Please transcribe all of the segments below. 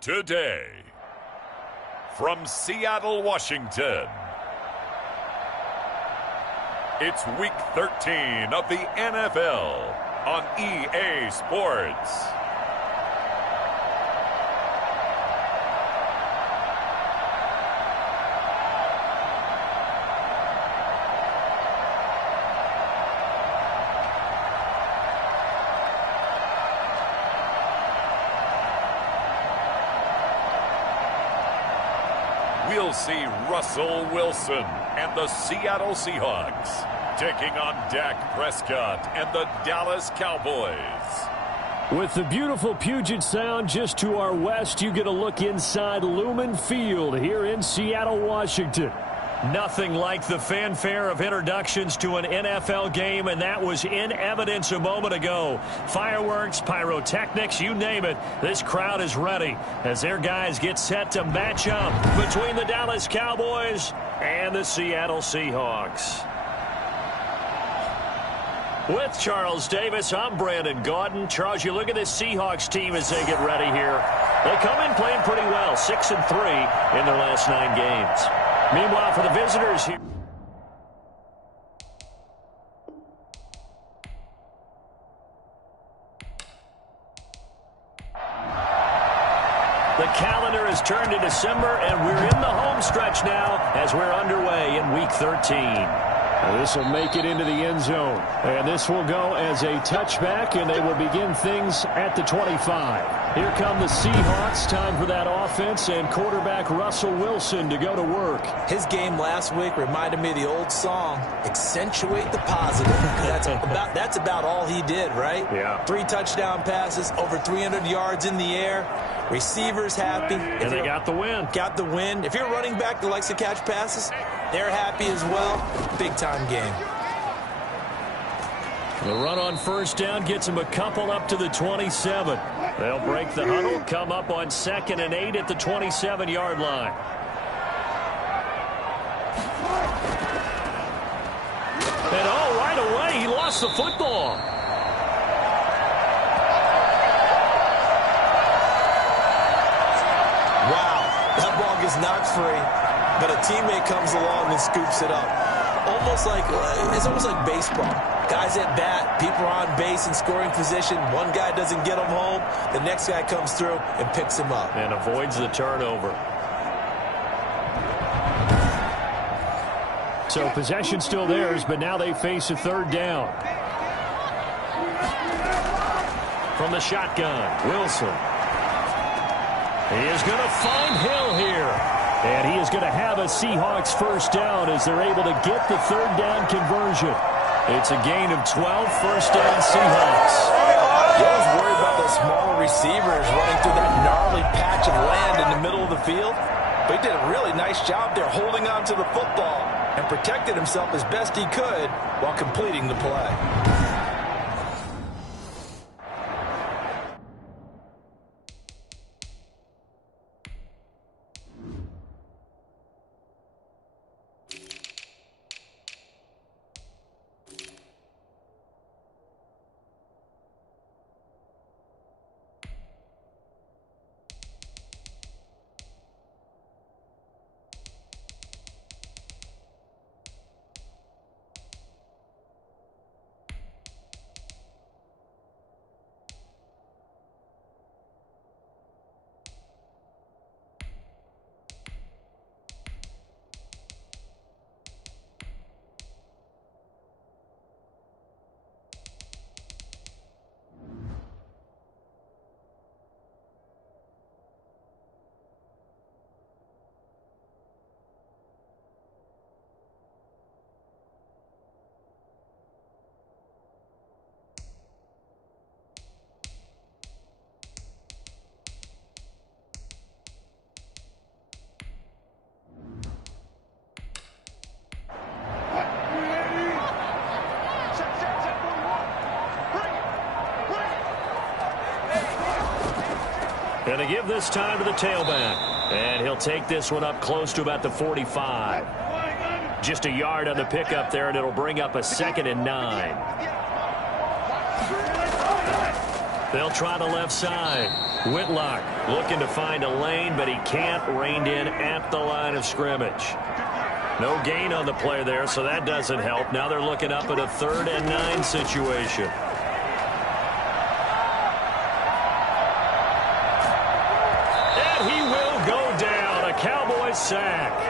Today, from Seattle, Washington, it's Week 13 of the NFL on EA Sports. We'll see Russell Wilson and the Seattle Seahawks taking on Dak Prescott and the Dallas Cowboys. With the beautiful Puget Sound just to our west, you get a look inside Lumen Field here in Seattle, Washington. Nothing like the fanfare of introductions to an NFL game, and that was in evidence a moment ago. Fireworks, pyrotechnics, you name it. This crowd is ready as their guys get set to match up between the Dallas Cowboys and the Seattle Seahawks. With Charles Davis, I'm Brandon Gaudin. Charles, you look at this Seahawks team as they get ready here. They come in playing pretty well, 6-3 in their last 9 games. Meanwhile, for the visitors here, the calendar has turned to December, and we're in the home stretch now as we're underway in Week 13. This will make it into the end zone, and this will go as a touchback, and they will begin things at the 25. Here come the Seahawks. Time for that offense and quarterback Russell Wilson to go to work. His game last week reminded me of the old song, accentuate the positive. That's about all he did, right? Yeah. 3 touchdown passes, over 300 yards in the air. Receivers happy. And they got the win. Got the win. If you're a running back that likes to catch passes, they're happy as well. Big-time game. The run on first down gets them a couple up to the 27. They'll break the huddle, come up on 2nd and 8 at the 27-yard line. And right away, he lost the football. Wow, that ball gets knocked free, but a teammate comes along and scoops it up. It's almost like baseball. Guys at bat, people are on base in scoring position. One guy doesn't get him home. The next guy comes through and picks him up. And avoids the turnover. So possession still theirs, but now they face a 3rd down. From the shotgun, Wilson. He is going to find Hill here. And he is going to have a Seahawks first down as they're able to get the 3rd down conversion. It's a gain of 12, first down Seahawks. You always worry about those smaller receivers running through that gnarly patch of land in the middle of the field. But he did a really nice job there holding on to the football and protected himself as best he could while completing the play. And to give this time to the tailback. And he'll take this one up close to about the 45. Just a yard on the pickup there, and it'll bring up a 2nd and 9. They'll try the left side. Whitlock looking to find a lane, but he can't. Reined in at the line of scrimmage. No gain on the play there, so that doesn't help. Now they're looking up at a 3rd and 9 situation. And he will go down. A Cowboys sack.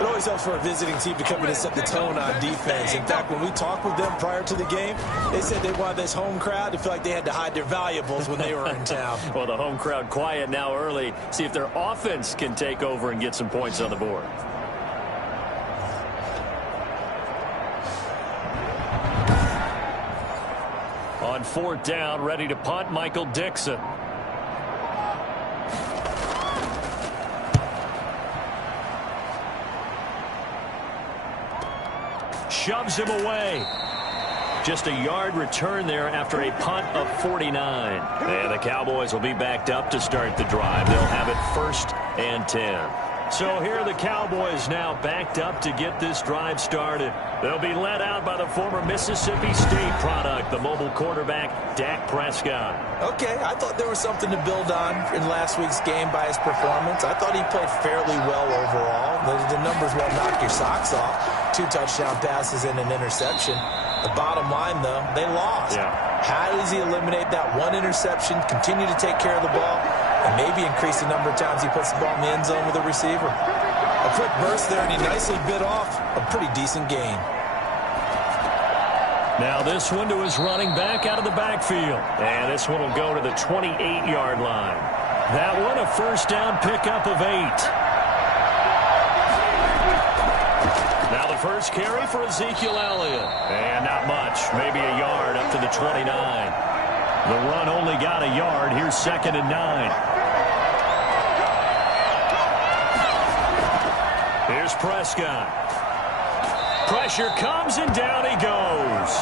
It always helps for a visiting team to come in and set the tone on defense. In fact, when we talked with them prior to the game, they said they wanted this home crowd to feel like they had to hide their valuables when they were in town. Well, the home crowd quiet now early. See if their offense can take over and get some points on the board. On 4th down, ready to punt, Michael Dixon. Shoves him away. Just a yard return there after a punt of 49. And the Cowboys will be backed up to start the drive. They'll have it 1st and 10. So here are the Cowboys now backed up to get this drive started. They'll be led out by the former Mississippi State product, the mobile quarterback, Dak Prescott. Okay, I thought there was something to build on in last week's game by his performance. I thought he played fairly well overall. The numbers won't knock your socks off. 2 touchdown passes and an interception. The bottom line, though, they lost. Yeah. How does he eliminate that 1 interception, continue to take care of the ball, and maybe increase the number of times he puts the ball in the end zone with a receiver? A quick burst there, and he nicely bit off a pretty decent gain. Now this one to his running back out of the backfield. And this one will go to the 28-yard line. That one a 1st down pickup of 8. Now the first carry for Ezekiel Elliott. And not much, maybe a yard up to the 29. The run only got a yard. Here's 2nd and 9. Here's Prescott. Pressure comes and down he goes.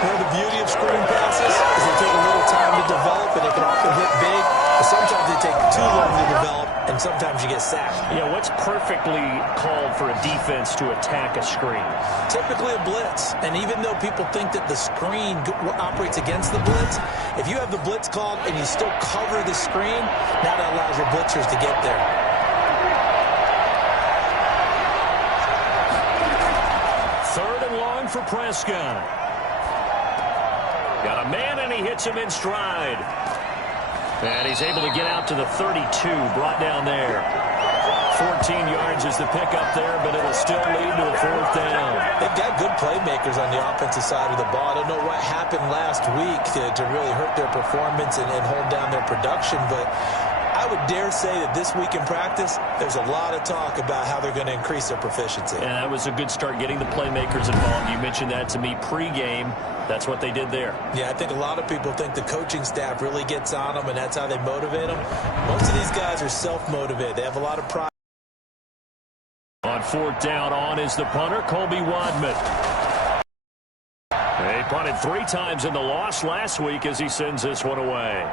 You know, the beauty of screen passes is they take a little time to develop, and they can often hit big. But sometimes they take too long to develop, and sometimes you get sacked. Yeah, what's perfectly called for a defense to attack a screen? Typically a blitz. And even though people think that the screen operates against the blitz, if you have the blitz called and you still cover the screen, now that allows your blitzers to get there. For Prescott. Got a man, and he hits him in stride. And he's able to get out to the 32, brought down there. 14 yards is the pickup there, but it'll still lead to a 4th down. They've got good playmakers on the offensive side of the ball. I don't know what happened last week to really hurt their performance and hold down their production, but I would dare say that this week in practice, there's a lot of talk about how they're going to increase their proficiency. And that was a good start, getting the playmakers involved. You mentioned that to me pregame. That's what they did there. Yeah, I think a lot of people think the coaching staff really gets on them, and that's how they motivate them. Most of these guys are self-motivated. They have a lot of pride. On 4th down, on is the punter, Colby Wadman. They punted 3 times in the loss last week as he sends this one away.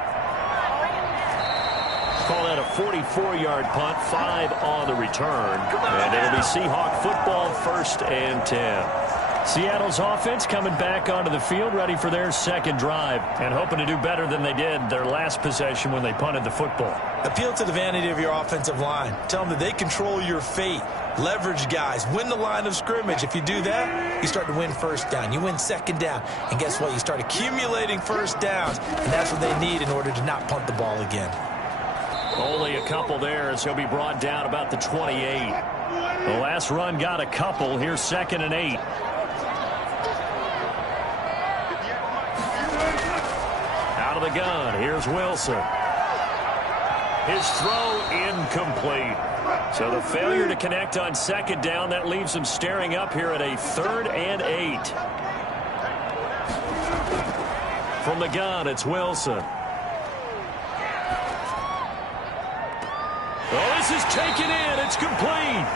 Call that a 44-yard punt, 5 on the return. And it'll be Seahawk football, 1st and 10. Seattle's offense coming back onto the field, ready for their 2nd drive, and hoping to do better than they did their last possession when they punted the football. Appeal to the vanity of your offensive line. Tell them that they control your fate. Leverage guys. Win the line of scrimmage. If you do that, you start to win 1st down. You win 2nd down. And guess what? You start accumulating 1st downs, and that's what they need in order to not punt the ball again. Only a couple there as he'll be brought down about the 28. The last run got a couple. Here's 2nd and 8. Out of the gun. Here's Wilson. His throw incomplete. So the failure to connect on 2nd down, that leaves him staring up here at a 3rd and 8. From the gun, it's Wilson. Oh, this is taken in. It's complete.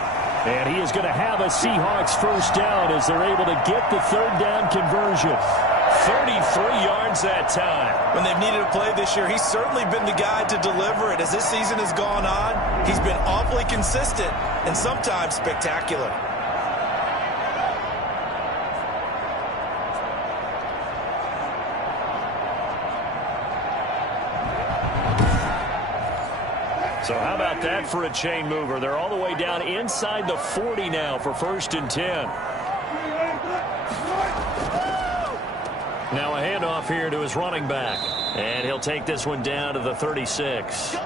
And he is going to have a Seahawks 1st down as they're able to get the 3rd down conversion. 33 yards that time. When they've needed a play this year, he's certainly been the guy to deliver it. As this season has gone on, he's been awfully consistent and sometimes spectacular. So how about that for a chain mover? They're all the way down inside the 40 now for 1st and 10. Now a handoff here to his running back. And he'll take this one down to the 36.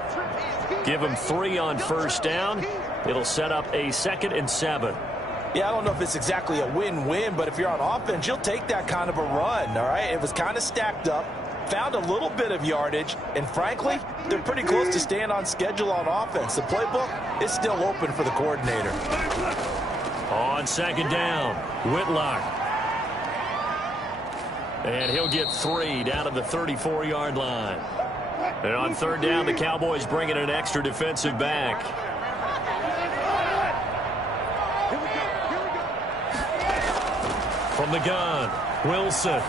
Give him 3 on 1st down. It'll set up a 2nd and 7. Yeah, I don't know if it's exactly a win-win, but if you're on offense, you'll take that kind of a run, all right? It was kind of stacked up, found a little bit of yardage, and frankly, they're pretty close to staying on schedule on offense. The playbook is still open for the coordinator. On 2nd down, Whitlock. And he'll get 3 down to the 34-yard line. And on 3rd down, the Cowboys bring in an extra defensive back. From the gun, Wilson.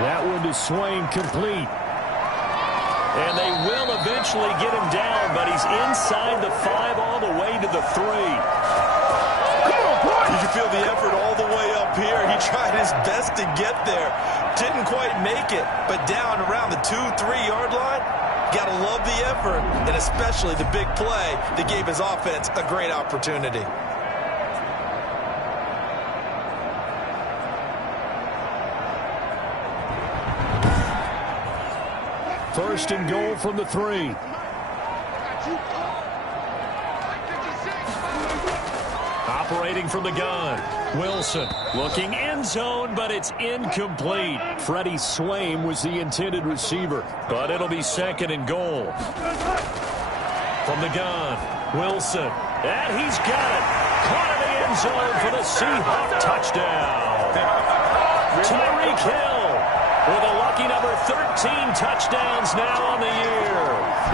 That one to Swain, complete. And they will eventually get him down, but he's inside the 5 all the way to the 3. You can feel the effort all the way up here. He tried his best to get there. Didn't quite make it, but down around the 2-3-yard line, got to love the effort, and especially the big play that gave his offense a great opportunity. 1st and goal from the 3. Operating from the gun, Wilson looking end zone, but it's incomplete. Freddie Swain was the intended receiver, but it'll be 2nd and goal. From the gun, Wilson, and he's got it. Caught in the end zone for the Seahawks touchdown. Tyreek Hill with a lucky number 13 touchdowns now on the year.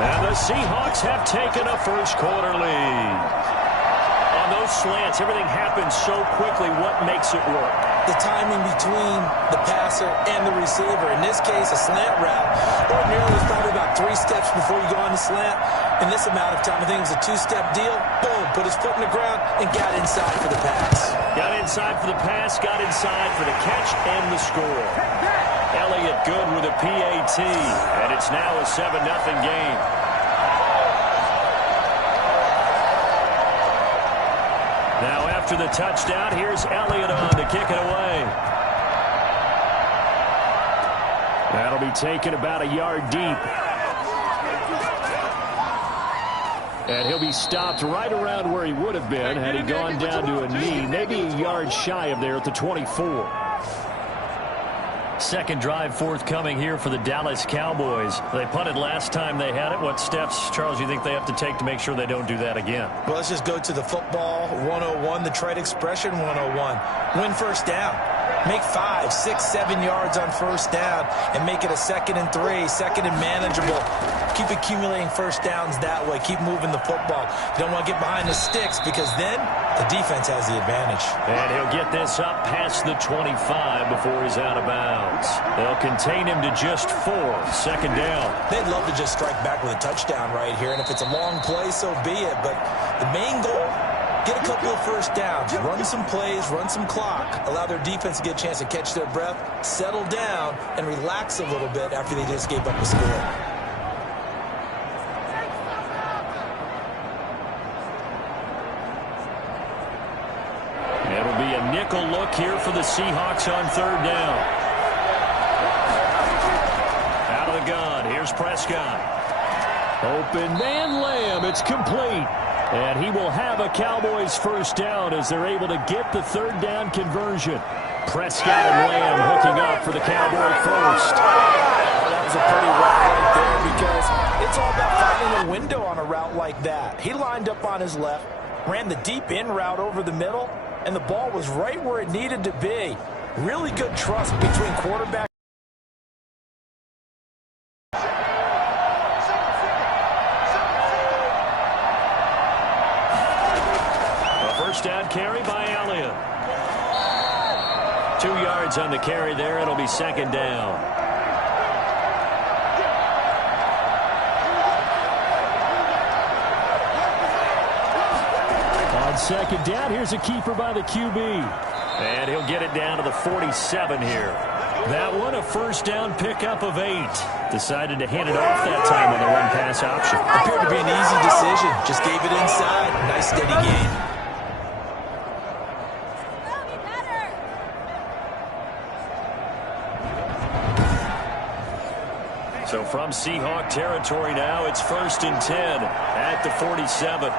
And the Seahawks have taken a first-quarter lead. On those slants, everything happens so quickly. What makes it work? The timing between the passer and the receiver. In this case, a slant route. Ordinarily, it's probably about 3 steps before you go on the slant. In this amount of time, I think it was a 2-step deal. Boom, put his foot in the ground and got inside for the pass. Got inside for the pass, got inside for the catch and the score. Elliott good with a PAT, and it's now a 7-0 game. Now after the touchdown, here's Elliott on to kick it away. That'll be taken about a yard deep. And he'll be stopped right around where he would have been had he gone down to a knee, maybe a yard shy of there at the 24. Second drive forthcoming here for the Dallas Cowboys. They punted last time they had it. What steps, Charles, you think they have to take to make sure they don't do that again? Well, let's just go to the football 101, the trade expression 101. Win 1st down. Make 5, 6, 7 yards on 1st down and make it a 2nd and 3, 2nd and manageable. Keep accumulating 1st downs that way. Keep moving the football. You don't want to get behind the sticks because then the defense has the advantage. And he'll get this up past the 25 before he's out of bounds. They'll contain him to just 4, 2nd down. They'd love to just strike back with a touchdown right here, and if it's a long play, so be it. But the main goal, get a couple of 1st downs, run some plays, run some clock, allow their defense to get a chance to catch their breath, settle down, and relax a little bit after they just gave up a score. It'll be a nickel look here for the Seahawks on 3rd down. Out of the gun, here's Prescott. Open man, Lamb, it's complete. And he will have a Cowboys 1st down as they're able to get the 3rd down conversion. Prescott and Lamb hooking up for the Cowboy 1st. That was a pretty route right there because it's all about finding a window on a route like that. He lined up on his left, ran the deep in route over the middle, and the ball was right where it needed to be. Really good trust between quarterback. Down carry by Elliott. 2 yards on the carry there. It'll be 2nd down. On 2nd down, here's a keeper by the QB. And he'll get it down to the 47 here. That one, a first down pickup of 8. Decided to hand it off that time on the run-pass option. Appeared to be an easy decision. Just gave it inside. Nice steady gain. So from Seahawk territory now, it's 1st and 10 at the 47.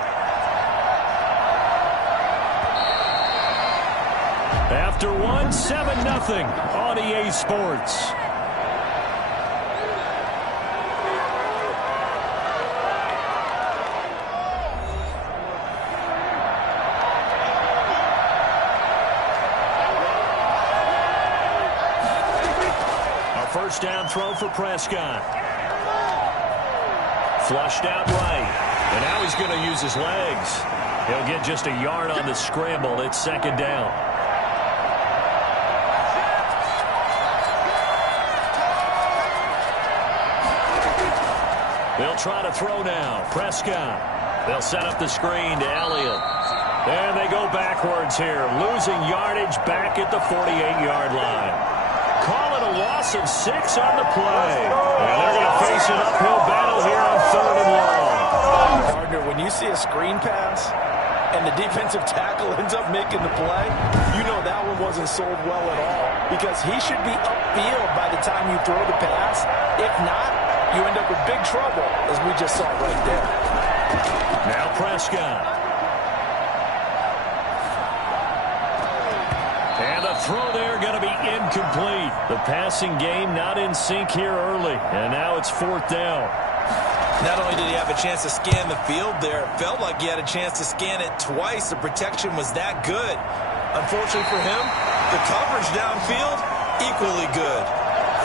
After one, 7-0 on EA Sports. A first down throw for Prescott. Flushed out right. And now he's going to use his legs. He'll get just a yard on the scramble. It's 2nd down. They'll try to throw now. Prescott. They'll set up the screen to Elliott. And they go backwards here. Losing yardage back at the 48-yard line. Call it a loss of 6 on the play. And they're going to face an uphill battle here on 3rd and long. Partner, when you see a screen pass and the defensive tackle ends up making the play, you know that one wasn't sold well at all. Because he should be upfield by the time you throw the pass. If not, you end up with big trouble, as we just saw right there. Now Prescott. And the throw there going to be incomplete. The passing game not in sync here early. And now it's 4th down. Not only did he have a chance to scan the field there, it felt like he had a chance to scan it twice. The protection was that good. Unfortunately for him, the coverage downfield, equally good.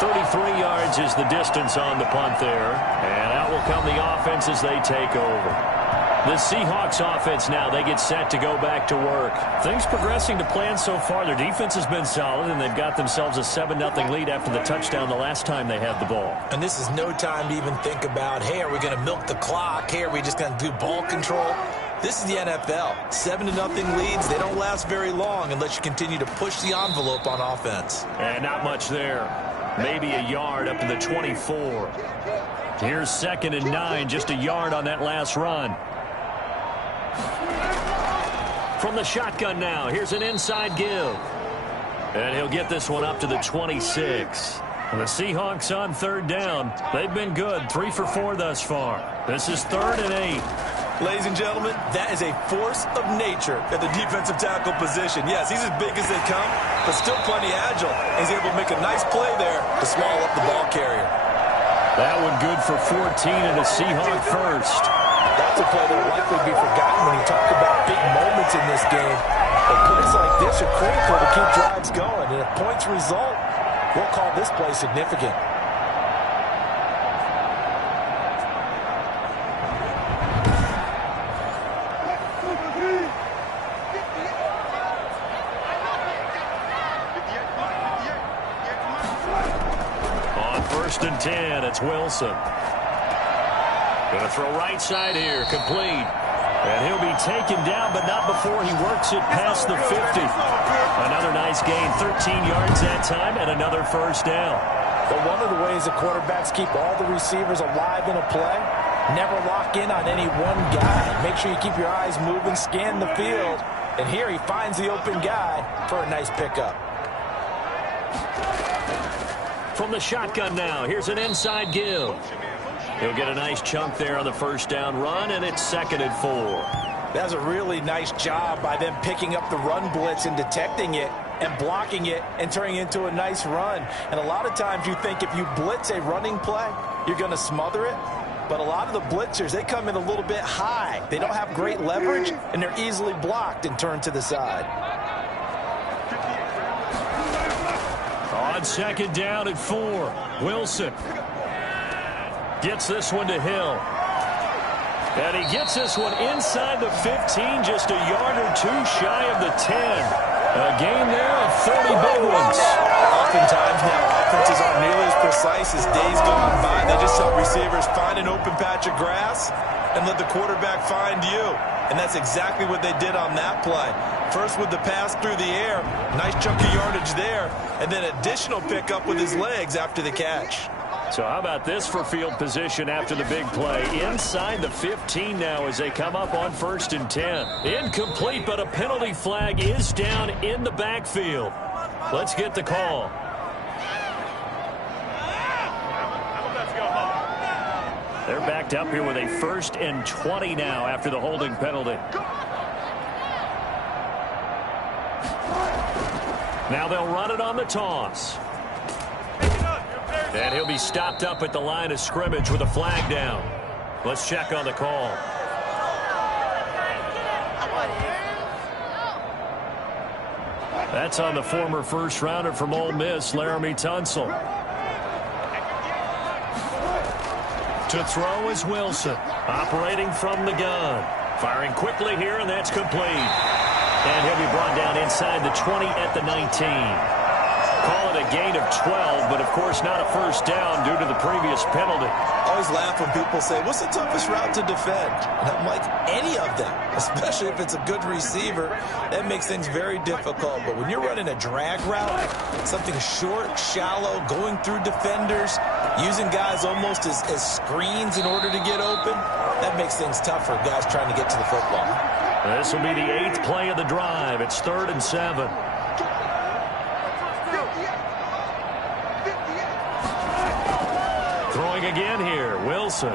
33 yards is the distance on the punt there. And out will come the offense as they take over. The Seahawks offense now, they get set to go back to work. Things progressing to plan so far. Their defense has been solid, and they've got themselves a 7-0 lead after the touchdown the last time they had the ball. And this is no time to even think about, hey, are we going to milk the clock? Hey, are we just going to do ball control? This is the NFL. 7-0 leads, they don't last very long unless you continue to push the envelope on offense. And not much there. Maybe a yard up to the 24. Here's 2nd and 9, just a yard on that last run. From the shotgun now, here's an inside give. And he'll get this one up to the 26. The Seahawks on 3rd down. They've been good, 3 for 4 thus far. This is 3rd and 8. Ladies and gentlemen, that is a force of nature at the defensive tackle position. Yes, he's as big as they come, but still plenty agile. He's able to make a nice play there to swallow up the ball carrier. That one good for 14 and a Seahawk first. That's a play that will likely be forgotten when you talk about big moments in this game. But plays like this are critical to keep drives going. And if points result, we'll call this play significant. On 1st and 10, it's Wilson. Going to throw right side here, complete. And he'll be taken down, but not before he works it past the 50. Another nice gain, 13 yards that time, and another first down. But one of the ways the quarterbacks keep all the receivers alive in a play, never lock in on any one guy. Make sure you keep your eyes moving, scan the field. And here he finds the open guy for a nice pickup. From the shotgun now, here's an inside give. He'll get a nice chunk there on the first down run, and it's 2nd and 4. That's a really nice job by them picking up the run blitz and detecting it and blocking it and turning it into a nice run. And a lot of times you think if you blitz a running play, you're going to smother it. But a lot of the blitzers, they come in a little bit high. They don't have great leverage, and they're easily blocked and turned to the side. On 2nd down at 4, Wilson gets this one to Hill. And he gets this one inside the 15, just a yard or two shy of the 10. A gain there of 30 big ones. Oftentimes now, offenses aren't nearly as precise as days gone by. They just help receivers find an open patch of grass and let the quarterback find you. And that's exactly what they did on that play. First with the pass through the air, nice chunk of yardage there, and then additional pickup with his legs after the catch. So how about this for field position after the big play? Inside the 15 now as they come up on 1st and 10. Incomplete, but a penalty flag is down in the backfield. Let's get the call. They're backed up here with a 1st and 20 now after the holding penalty. Now they'll run it on the toss. And he'll be stopped up at the line of scrimmage with a flag down. Let's check on the call. That's on the former first-rounder from Ole Miss, Laramie Tunsil. To throw is Wilson, operating from the gun. Firing quickly here, and that's complete. And he'll be brought down inside the 20 at the 19. Call it a gain of 12, but of course not a first down due to the previous penalty. I always laugh when people say, what's the toughest route to defend? And I'm like, any of them, especially if it's a good receiver. That makes things very difficult. But when you're running a drag route, something short, shallow, going through defenders, using guys almost as screens in order to get open, that makes things tough for guys trying to get to the football. This will be the 8th play of the drive. It's 3rd and 7. Throwing again here, Wilson.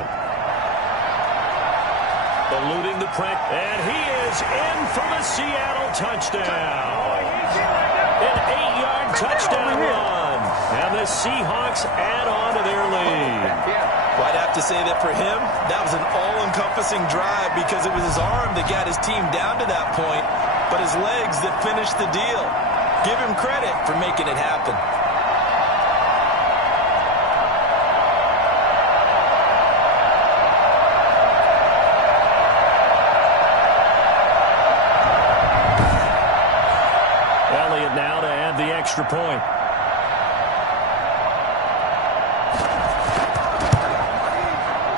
Eluding the press, and he is in for the Seattle touchdown. An 8-yard touchdown run. And the Seahawks add on to their lead. Well, I'd have to say that for him, that was an all-encompassing drive because it was his arm that got his team down to that point, but his legs that finished the deal. Give him credit for making it happen. Now to add the extra point.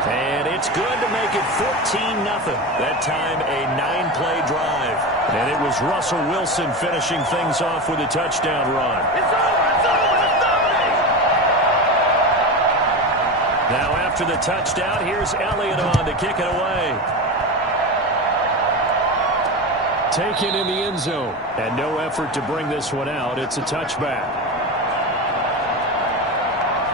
And it's good to make it 14-0. That time a 9-play drive. And it was Russell Wilson finishing things off with a touchdown run. Now after the touchdown, here's Elliott on to kick it away. Taken in the end zone, and no effort to bring this one out. It's a touchback.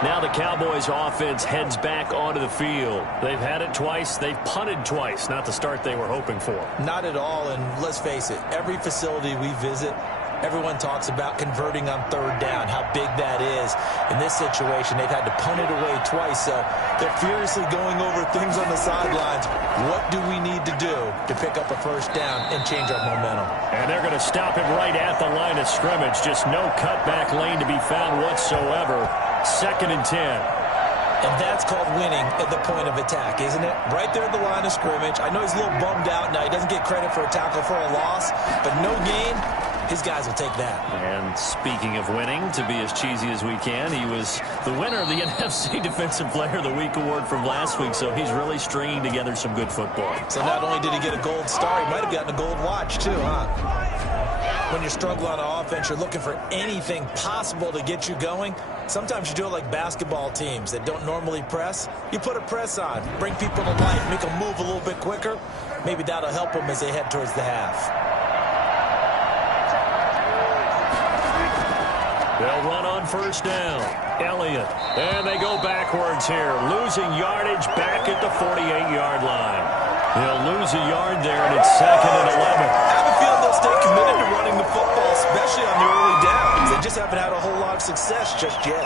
Now the Cowboys offense heads back onto the field. They've had it twice. They've punted twice. Not the start they were hoping for. Not at all, and let's face it, every facility we visit, everyone talks about converting on 3rd down, how big that is. In this situation, they've had to punt it away twice, so they're furiously going over things on the sidelines. What do we need to do to pick up a first down and change our momentum? And they're going to stop him right at the line of scrimmage. Just no cutback lane to be found whatsoever. 2nd and 10. And that's called winning at the point of attack, isn't it? Right there at the line of scrimmage. I know he's a little bummed out now. He doesn't get credit for a tackle for a loss, but no gain. His guys will take that. And speaking of winning, to be as cheesy as we can, he was the winner of the NFC Defensive Player of the Week award from last week, so he's really stringing together some good football. So not only did he get a gold star, he might have gotten a gold watch too, huh? When you're struggling on offense, you're looking for anything possible to get you going. Sometimes you do it like basketball teams that don't normally press. You put a press on, bring people to life, make them move a little bit quicker. Maybe that'll help them as they head towards the half. They'll run on 1st down. Elliott. And they go backwards here. Losing yardage back at the 48-yard line. They'll lose a yard there, and it's 2nd and 11. I have a feeling they'll stay committed to running the football, especially on the early downs. They just haven't had a whole lot of success just yet.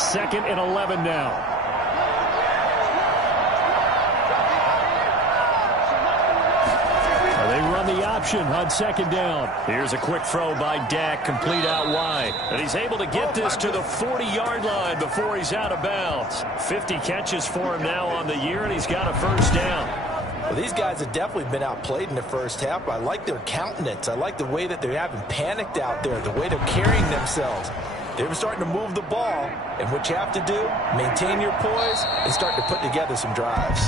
Second and 11 now. They run the option on second down. Here's a quick throw by Dak, complete out wide. And he's able to get this to the 40-yard line before he's out of bounds. 50 catches for him now on the year, and he's got a first down. Well, these guys have definitely been outplayed in the first half. I like their countenance. I like the way that they haven't panicked out there, the way they're carrying themselves. They're starting to move the ball, and what you have to do, maintain your poise and start to put together some drives.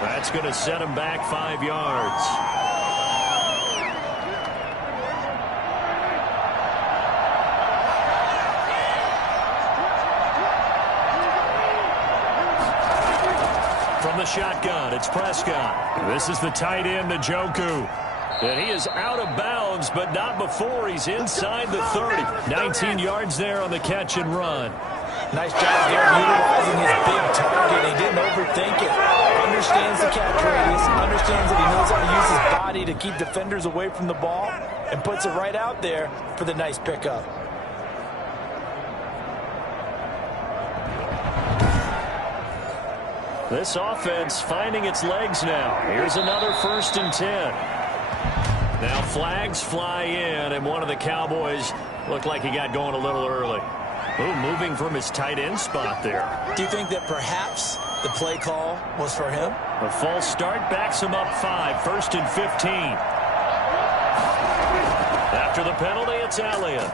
That's going to set him back 5 yards. From the shotgun, it's Prescott. This is the tight end, Njoku. And he is out of bounds, but not before he's inside the 30. 19 yards there on the catch and run. Nice job there utilizing his big target. He didn't overthink it. Understands the catch radius. Understands that he knows how to use his body to keep defenders away from the ball. And puts it right out there for the nice pickup. This offense finding its legs now. Here's another 1st and 10. Now flags fly in, and one of the Cowboys looked like he got going a little early. Ooh, moving from his tight end spot there. Do you think that perhaps the play call was for him? A false start backs him up 5, 1st and 15. After the penalty, it's Elliott.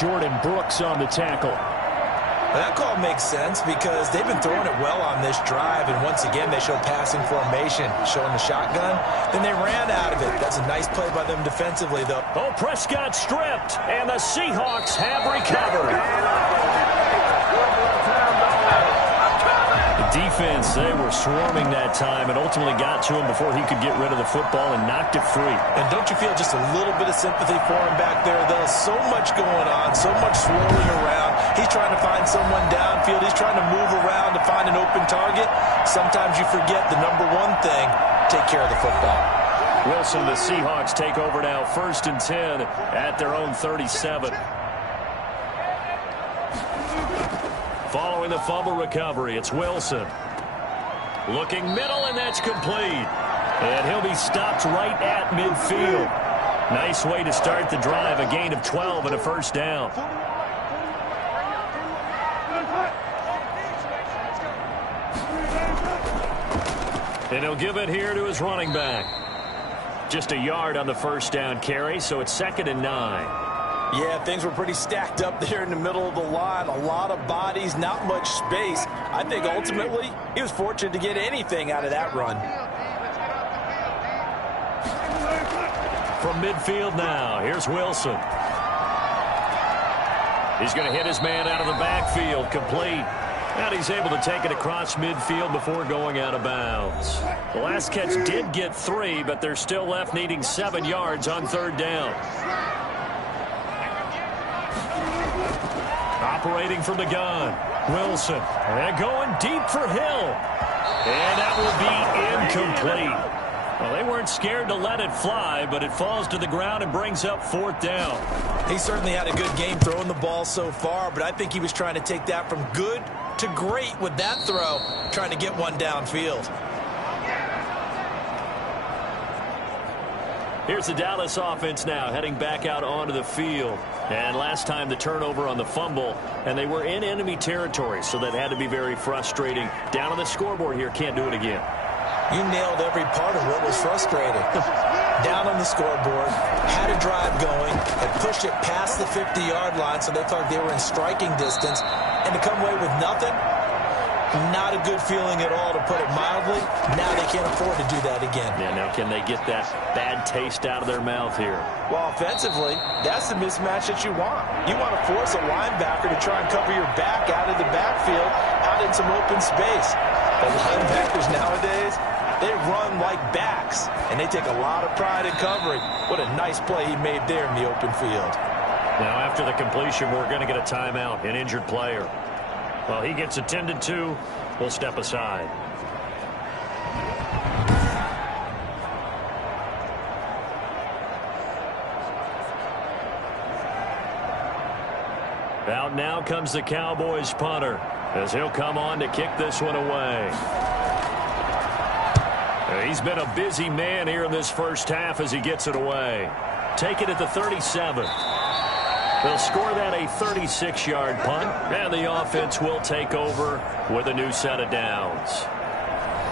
Jordan Brooks on the tackle. That call makes sense because they've been throwing it well on this drive, and once again they show passing formation, showing the shotgun. Then they ran out of it. That's a nice play by them defensively, though. Oh, Prescott stripped, and the Seahawks have recovered. The defense, they were swarming that time and ultimately got to him before he could get rid of the football and knocked it free. And don't you feel just a little bit of sympathy for him back there, though? So much going on, so much swirling around. He's trying to find someone downfield. He's trying to move around to find an open target. Sometimes you forget the number one thing, take care of the football. Wilson, the Seahawks take over now, 1st and 10 at their own 37. Following the fumble recovery, it's Wilson. Looking middle, and that's complete. And he'll be stopped right at midfield. Nice way to start the drive, a gain of 12 and a first down. And he'll give it here to his running back. Just a yard on the first down carry, so it's 2nd and 9. Yeah, things were pretty stacked up there in the middle of the line. A lot of bodies, not much space. I think ultimately he was fortunate to get anything out of that run. From midfield now, here's Wilson. He's going to hit his man out of the backfield, complete. And he's able to take it across midfield before going out of bounds. The last catch did get 3, but they're still left needing 7 yards on 3rd down. Operating from the gun, Wilson. And going deep for Hill. And that will be incomplete. Well, they weren't scared to let it fly, but it falls to the ground and brings up 4th down. He certainly had a good game throwing the ball so far, but I think he was trying to take that from good to great with that throw, trying to get one downfield. Here's the Dallas offense now heading back out onto the field. And last time the turnover on the fumble, and they were in enemy territory, so that had to be very frustrating. Down on the scoreboard here, can't do it again. You nailed every part of what was frustrating. Down on the scoreboard, had a drive going, had pushed it past the 50-yard line, so they thought they were in striking distance, and to come away with nothing, not a good feeling at all, to put it mildly. Now they can't afford to do that again. Yeah, now can they get that bad taste out of their mouth here? Well, offensively, that's the mismatch that you want. You want to force a linebacker to try and cover your back out of the backfield, out in some open space. The linebackers nowadays, they run like backs, and they take a lot of pride in covering. What a nice play he made there in the open field. Now, after the completion, we're going to get a timeout, an injured player. Well, he gets attended to. We'll step aside. Out now comes the Cowboys punter. as he'll come on to kick this one away. He's been a busy man here in this first half as he gets it away. Take it at the 37. They'll score that a 36-yard punt, and the offense will take over with a new set of downs.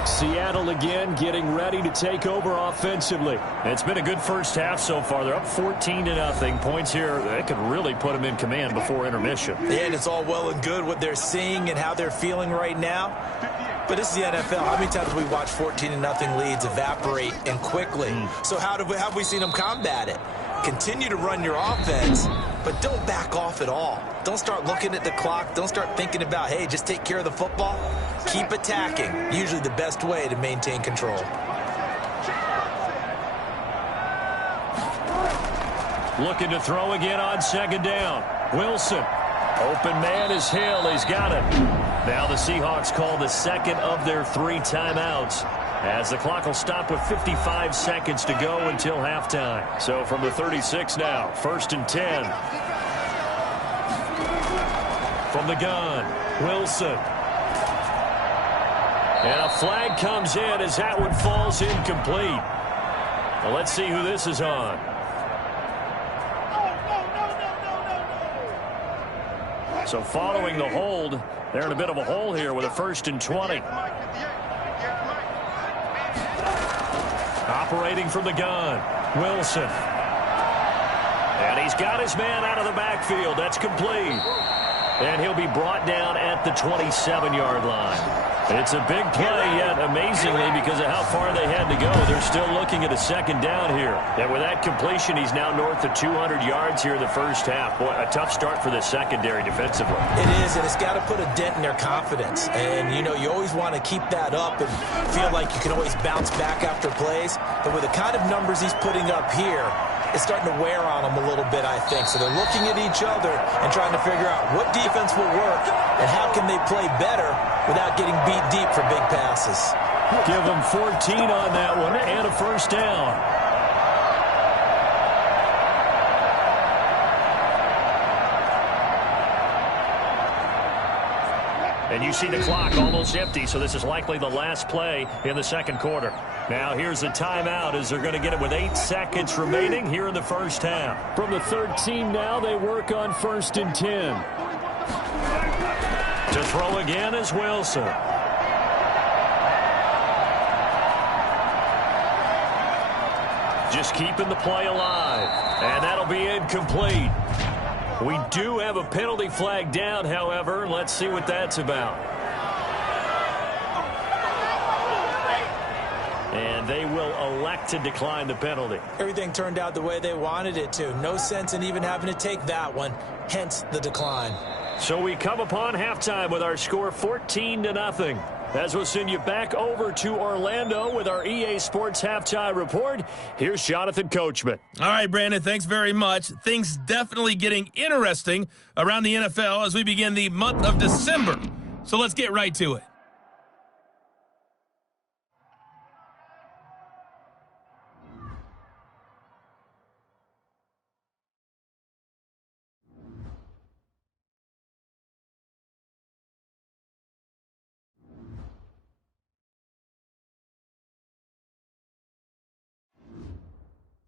Seattle again getting ready to take over offensively. It's been a good first half so far. They're up 14-0. Points here, they could really put them in command before intermission. Yeah, and it's all well and good what they're seeing and how they're feeling right now. But this is the NFL. How many times have we watched 14-0 leads evaporate and quickly? So how have we seen them combat it? Continue to run your offense, but don't back off at all. Don't start looking at the clock. Don't start thinking about, hey, just take care of the football. Keep attacking. Usually the best way to maintain control. Looking to throw again on second down. Wilson. Open man is Hill. He's got it. Now the Seahawks call the second of their 3 timeouts, as the clock will stop with 55 seconds to go until halftime. So from the 36 now, 1st and 10. From the gun, Wilson. And a flag comes in as that one falls incomplete. Well, let's see who this is on. So following the hold, they're in a bit of a hole here with a 1st and 20. Operating from the gun, Wilson. And he's got his man out of the backfield. That's complete. And he'll be brought down at the 27-yard line. It's a big play, yet amazingly, because of how far they had to go, they're still looking at a second down here. And with that completion, he's now north of 200 yards here in the first half. Boy, a tough start for the secondary defensively. It is, and it's got to put a dent in their confidence. And, you know, you always want to keep that up and feel like you can always bounce back after plays. But with the kind of numbers he's putting up here, it's starting to wear on them a little bit, I think. So they're looking at each other and trying to figure out what defense will work and how can they play better without getting beat deep for big passes. Give them 14 on that one and a 1st down. And you see the clock almost empty, so this is likely the last play in the second quarter. Now here's a timeout as they're going to get it with 8 seconds remaining here in the first half. From the 13 now, they work on 1st and 10. To throw again is Wilson. Just keeping the play alive. And that'll be incomplete. We do have a penalty flag down, however. Let's see what that's about. And they will elect to decline the penalty. Everything turned out the way they wanted it to. No sense in even having to take that one, hence the decline. So we come upon halftime with our score 14-0. As we'll send you back over to Orlando with our EA Sports Halftime Report, here's Jonathan Coachman. All right, Brandon, thanks very much. Things definitely getting interesting around the NFL as we begin the month of December. So let's get right to it.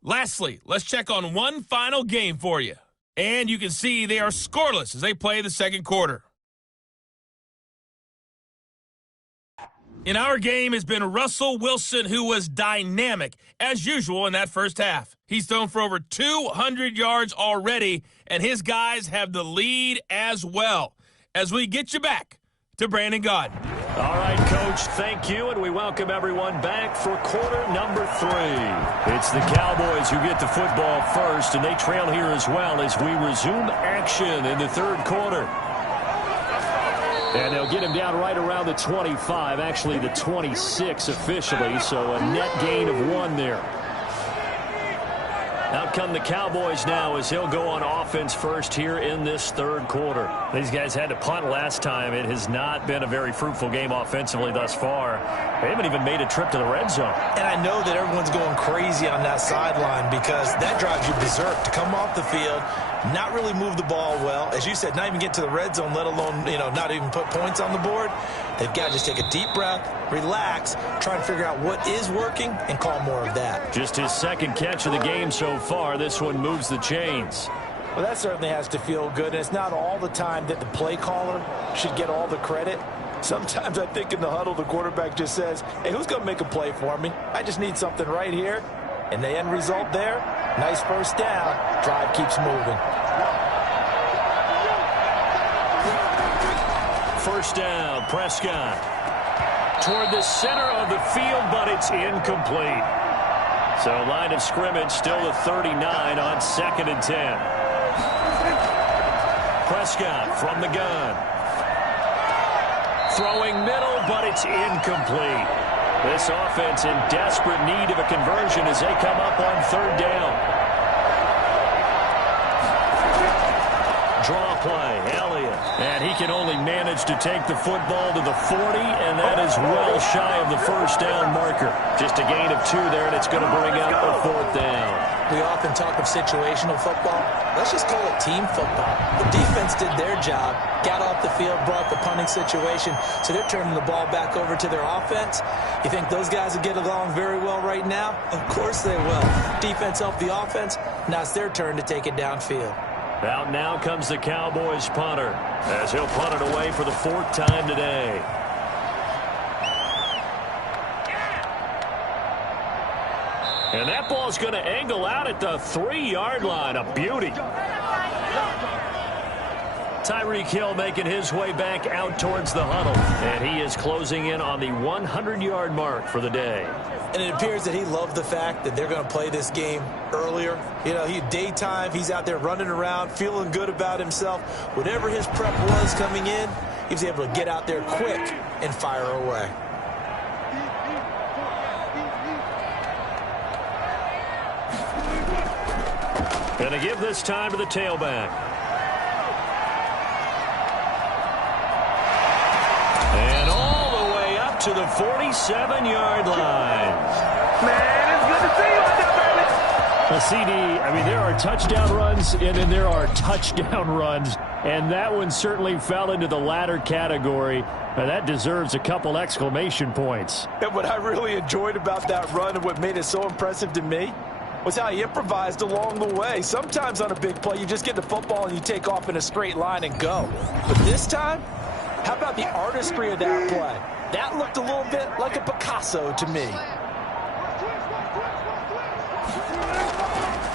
Lastly, let's check on one final game for you. And you can see they are scoreless as they play the second quarter. In our game has been Russell Wilson, who was dynamic, as usual, in that first half. He's thrown for over 200 yards already, and his guys have the lead as well. As we get you back to Brandon Gaudin. All right, Coach, thank you, and we welcome everyone back for quarter number 3. It's the Cowboys who get the football first, and they trail here as well as we resume action in the third quarter. And they'll get him down right around the 25, actually the 26 officially, so a net gain of 1 there. Out come the Cowboys now as he'll go on offense first here in this third quarter. These guys had to punt last time. It has not been a very fruitful game offensively thus far. They haven't even made a trip to the red zone. And I know that everyone's going crazy on that sideline because that drives you berserk to come off the field, not really move the ball well. As you said, not even get to the red zone, let alone, not even put points on the board. They've got to just take a deep breath, relax, try and figure out what is working, and call more of that. Just his second catch of the game so far. This one moves the chains. Well, that certainly has to feel good, and it's not all the time that the play caller should get all the credit. Sometimes I think in the huddle, the quarterback just says, hey, who's going to make a play for me? I just need something right here. And the end result there, nice first down. Drive keeps moving. First down, Prescott. Toward the center of the field, but it's incomplete. So line of scrimmage still at 39 on 2nd and 10. Prescott from the gun. Throwing middle, but it's incomplete. This offense in desperate need of a conversion as they come up on 3rd down. Draw play, Elliott. And he can only manage to take the football to the 40, and that is well shy of the first down marker. Just a gain of 2 there, and it's going to bring up a 4th down. We often talk of situational football. Let's just call it team football. The defense did their job, got off the field, brought the punting situation, so they're turning the ball back over to their offense. You think those guys will get along very well right now? Of course they will. Defense helped the offense. Now it's their turn to take it downfield. Out now comes the Cowboys punter as he'll punt it away for the 4th time today. And that ball's going to angle out at the 3-yard line. A beauty. Tyreek Hill making his way back out towards the huddle. And he is closing in on the 100-yard mark for the day. And it appears that he loved the fact that they're going to play this game earlier. Daytime, he's out there running around, feeling good about himself. Whatever his prep was coming in, he was able to get out there quick and fire away. Going to give this time to the tailback. And all the way up to the 47-yard line. Man, it's good to see you out there, baby. The CD, there are touchdown runs, and then there are touchdown runs. And that one certainly fell into the latter category. Now, that deserves a couple exclamation points. And what I really enjoyed about that run and what made it so impressive to me was how he improvised along the way. Sometimes on a big play, you just get the football and you take off in a straight line and go. But this time, how about the artistry of that play? That looked a little bit like a Picasso to me.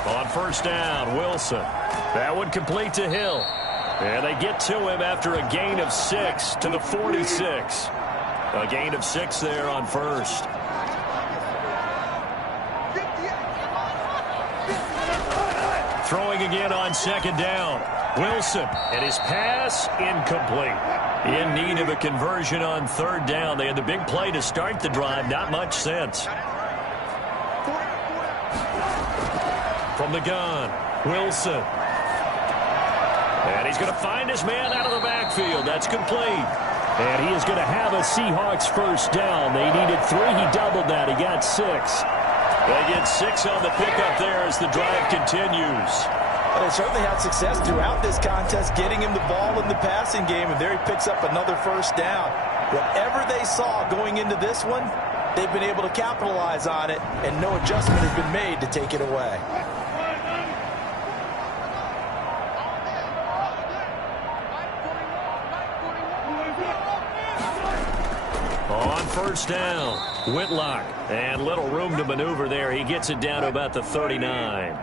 On first down, Wilson. That would complete to Hill. And they get to him after a gain of 6 to the 46. A gain of 6 there on first. Throwing again on 2nd down. Wilson, and his pass incomplete. In need of a conversion on 3rd down. They had the big play to start the drive. Not much sense. From the gun, Wilson. And he's going to find his man out of the backfield. That's complete. And he is going to have a Seahawks first down. They needed 3. He doubled that. He got 6. They get 6 on the pickup there as the drive continues. Well, they certainly had success throughout this contest, getting him the ball in the passing game, and there he picks up another first down. Whatever they saw going into this one, they've been able to capitalize on it, and no adjustment has been made to take it away. On first down, Whitlock. And little room to maneuver there. He gets it down to about the 39.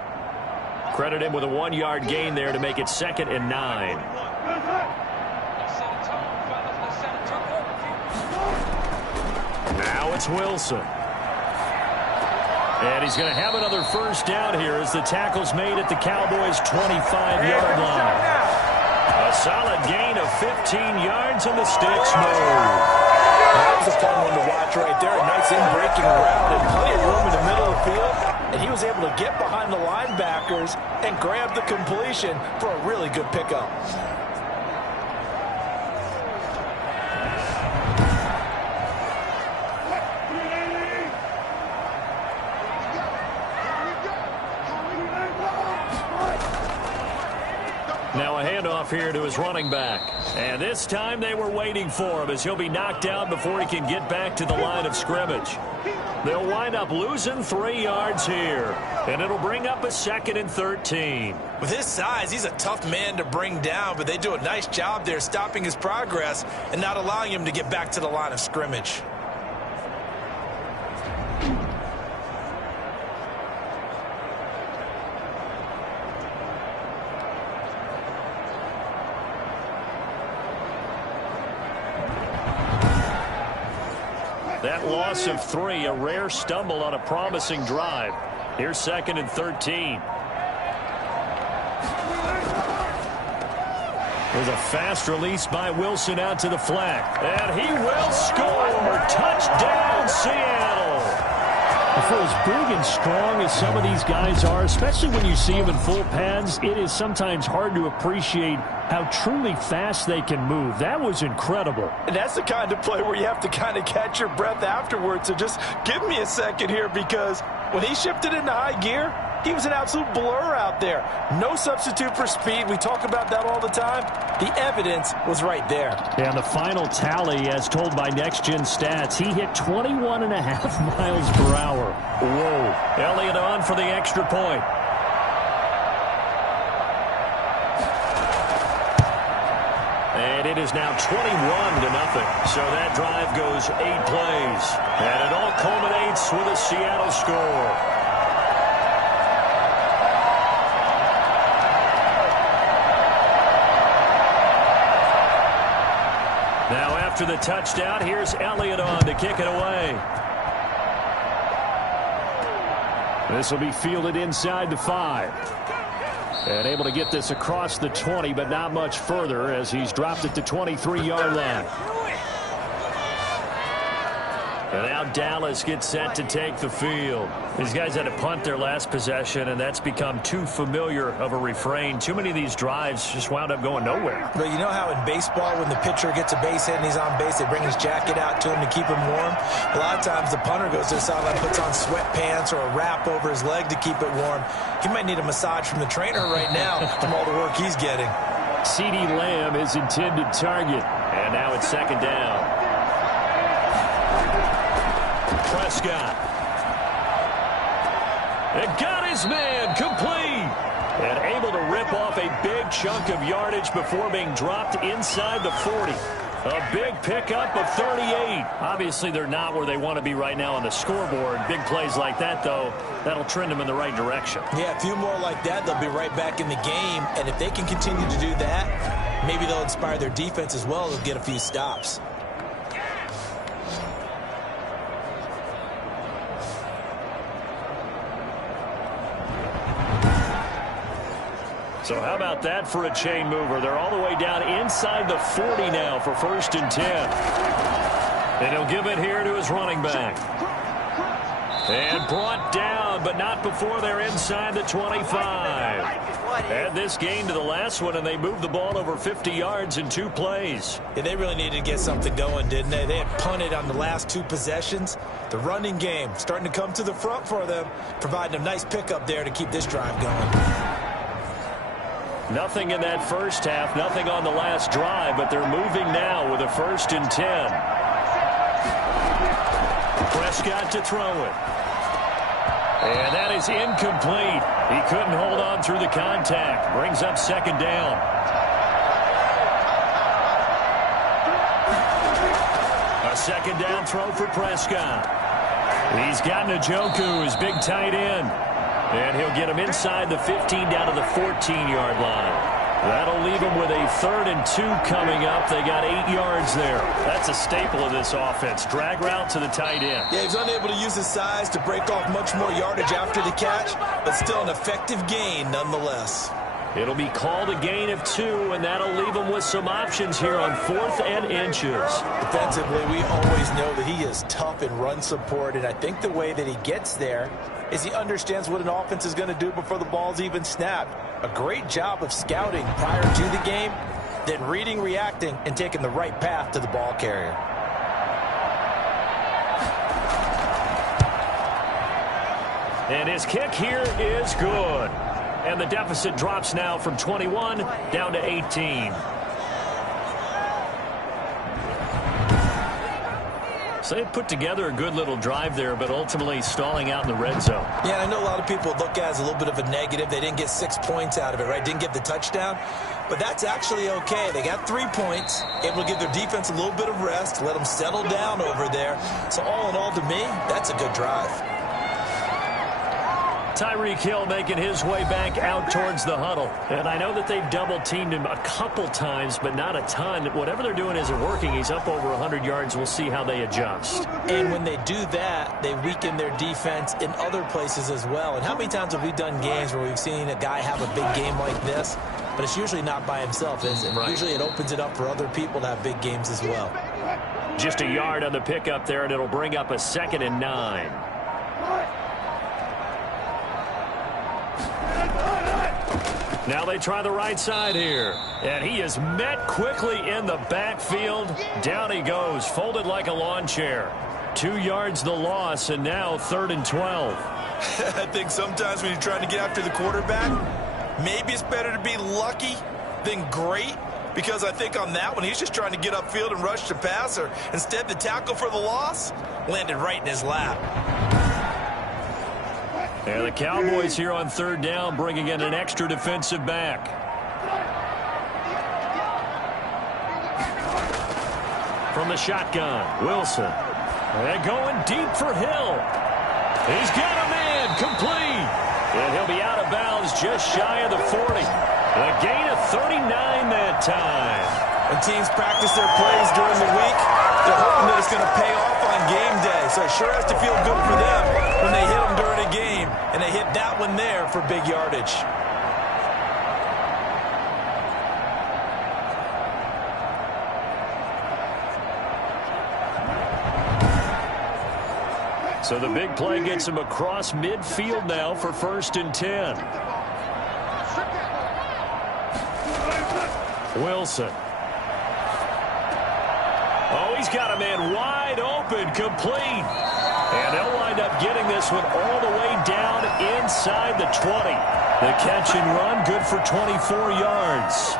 Credit him with a 1-yard gain there to make it 2nd and 9. Now it's Wilson. And he's going to have another first down here as the tackle's made at the Cowboys' 25-yard line. A solid gain of 15 yards and the sticks move. That was a fun one to watch right there. A nice in-breaking route and plenty of room in the middle of the field. And he was able to get behind the linebackers and grab the completion for a really good pickup. Now a handoff here to his running back. And this time they were waiting for him as he'll be knocked down before he can get back to the line of scrimmage. They'll wind up losing 3 yards here. And it'll bring up a 2nd and 13. With his size, he's a tough man to bring down, but they do a nice job there stopping his progress and not allowing him to get back to the line of scrimmage. That loss of 3, a rare stumble on a promising drive. Here's 2nd and 13. There's a fast release by Wilson out to the flat. And he will score. Touchdown, Seattle. For as big and strong as some of these guys are, especially when you see them in full pads, it is sometimes hard to appreciate how truly fast they can move. That was incredible. And that's the kind of play where you have to kind of catch your breath afterwards. So just give me a second here, because when he shifted into high gear, he was an absolute blur out there. No substitute for speed. We talk about that all the time. The evidence was right there. And the final tally, as told by Next Gen Stats, he hit 21.5 miles per hour. Whoa. Elliott on for the extra point. And it is now 21-0. So that drive goes 8 plays. And it all culminates with a Seattle score. Now after the touchdown, here's Elliott on to kick it away. This will be fielded inside the 5. And able to get this across the 20, but not much further as he's dropped it to 23-yard line. And now Dallas gets set to take the field. These guys had to punt their last possession, and that's become too familiar of a refrain. Too many of these drives just wound up going nowhere. But you know how in baseball, when the pitcher gets a base hit and he's on base, they bring his jacket out to him to keep him warm? A lot of times the punter goes to the sideline, puts on sweatpants or a wrap over his leg to keep it warm. He might need a massage from the trainer right now from all the work he's getting. CeeDee Lamb is intended target. And now it's 2nd down. Prescott. It got his man complete. And able to rip off a big chunk of yardage before being dropped inside the 40. A big pickup of 38. Obviously, they're not where they want to be right now on the scoreboard. Big plays like that, though, that'll trend them in the right direction. Yeah, a few more like that, they'll be right back in the game. And if they can continue to do that, maybe they'll inspire their defense as well. They'll get a few stops. So how about that for a chain mover? They're all the way down inside the 40 now for 1st and 10. And he'll give it here to his running back. And brought down, but not before they're inside the 25. Add this gain to the last one, and they moved the ball over 50 yards in 2 plays. Yeah, they really needed to get something going, didn't they? They had punted on the last 2 possessions. The running game starting to come to the front for them, providing a nice pickup there to keep this drive going. Nothing in that first half, nothing on the last drive, but they're moving now with a 1st and 10. Prescott to throw it. And that is incomplete. He couldn't hold on through the contact. Brings up 2nd down. A 2nd down throw for Prescott. He's got Njoku, his big tight end. And he'll get him inside the 15 down to the 14-yard line. That'll leave him with a 3rd and 2 coming up. They got 8 yards there. That's a staple of this offense. Drag route to the tight end. Yeah, he's unable to use his size to break off much more yardage after the catch, but still an effective gain nonetheless. It'll be called a gain of 2, and that'll leave them with some options here on 4th and inches. Defensively, we always know that he is tough in run support, and I think the way that he gets there is he understands what an offense is going to do before the ball's even snapped. A great job of scouting prior to the game, then reading, reacting, and taking the right path to the ball carrier. And his kick here is good. And the deficit drops now from 21 down to 18. So they put together a good little drive there, but ultimately stalling out in the red zone. Yeah, I know a lot of people look at it as a little bit of a negative. They didn't get 6 points out of it, right? Didn't get the touchdown. But that's actually okay. They got 3 points, able to give their defense a little bit of rest, let them settle down over there. So all in all, to me, that's a good drive. Tyreek Hill making his way back out towards the huddle. And I know that they've double-teamed him a couple times, but not a ton. Whatever they're doing isn't working. He's up over 100 yards. We'll see how they adjust. And when they do that, they weaken their defense in other places as well. And how many times have we done games where we've seen a guy have a big game like this, but it's usually not by himself, is it? Right. Usually it opens it up for other people to have big games as well. Just a yard on the pickup there, and it'll bring up a 2nd and 9. Now they try the right side here. And he is met quickly in the backfield. Down he goes, folded like a lawn chair. 2 yards the loss, and now 3rd and 12. I think sometimes when you're trying to get after the quarterback, maybe it's better to be lucky than great. Because I think on that one, he's just trying to get upfield and rush the passer. Instead, the tackle for the loss landed right in his lap. And the Cowboys here on 3rd down, bringing in an extra defensive back. From the shotgun, Wilson. And going deep for Hill. He's got a man, complete. And he'll be out of bounds just shy of the 40. A gain of 39 that time. When teams practice their plays during the week, they're hoping that it's going to pay off on game day. So it sure has to feel good for them when they hit them during a game. And they hit that one there for big yardage. So the big play gets him across midfield now for 1st and 10. Wilson. Oh, he's got a man wide open, complete. And they'll wind up getting this one all the way down inside the 20. The catch and run, good for 24 yards.